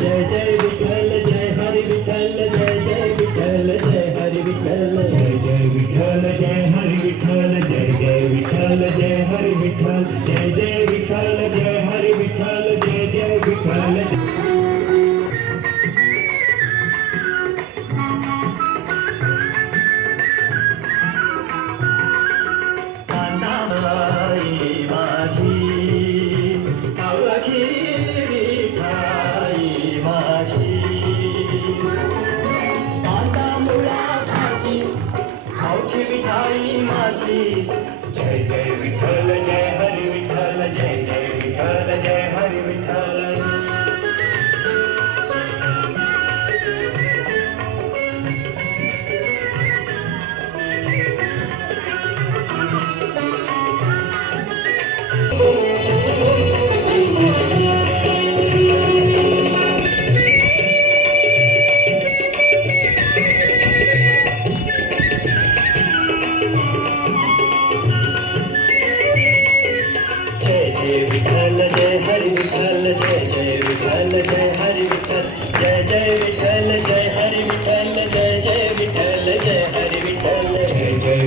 जय जय विठ्ठल जय हरी विठ्ठल जय जय विठ्ठल जय हरी विठ्ठल जय जय विठ्ठल जय हरी विठ्ठल जय जय विठ्ठल जय हरी विठ्ठल जय जय विठ्ठल जय हरी विठ्ठल जय जय विठ्ठल जय जय विठ्ठल जय हरी विठ्ठल जय जय विठ्ठल जय हरी विठ्ठल विठ्ठल जय हरी विठ्ठल जय जय विठ्ठल जय हरी विठ्ठल जय जय विठ्ठल जय हरी विठ्ठल जय जय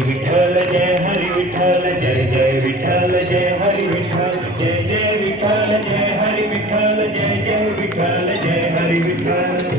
विठ्ठल जय हरी विठ्ठल जय जय विठ्ठल जय हरी विठ्ठल जय जय विठ्ठल जय हरी विठ्ठल जय जय विठ्ठल जय हरी विठ्ठल जय जय विठ्ठल जय हरी विठ्ठल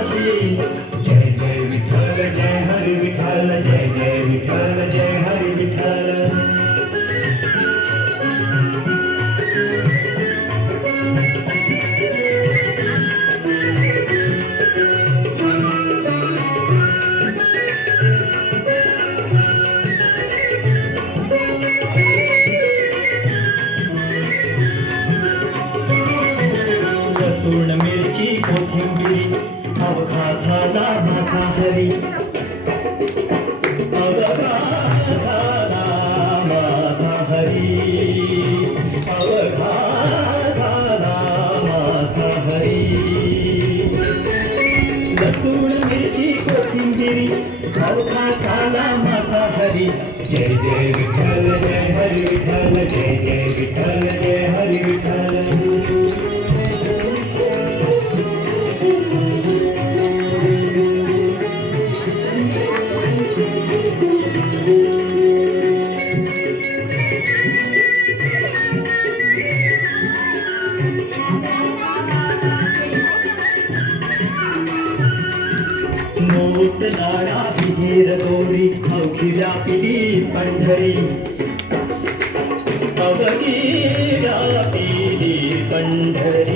जय जय विठ्ठल जय हरी विठ्ठल जय जय विठ्ठल जय हरी विठ्ठल लसूण मिरची कोथिंबीर अवघा झाला माझा हरी अवघा झाला माझा हरी अवघा झाला माझा हरी लसूण मिरची कोथिंबीर अवघा झाला माझा हरी जय जय विठ्ठल जय हरी विठ्ठल जय जय विठ्ठल जय हरी विठ्ठल मोठ नाळा विहीर गोरी अवघी व्यापिली पंढरी अवघी व्यापिली पंढरी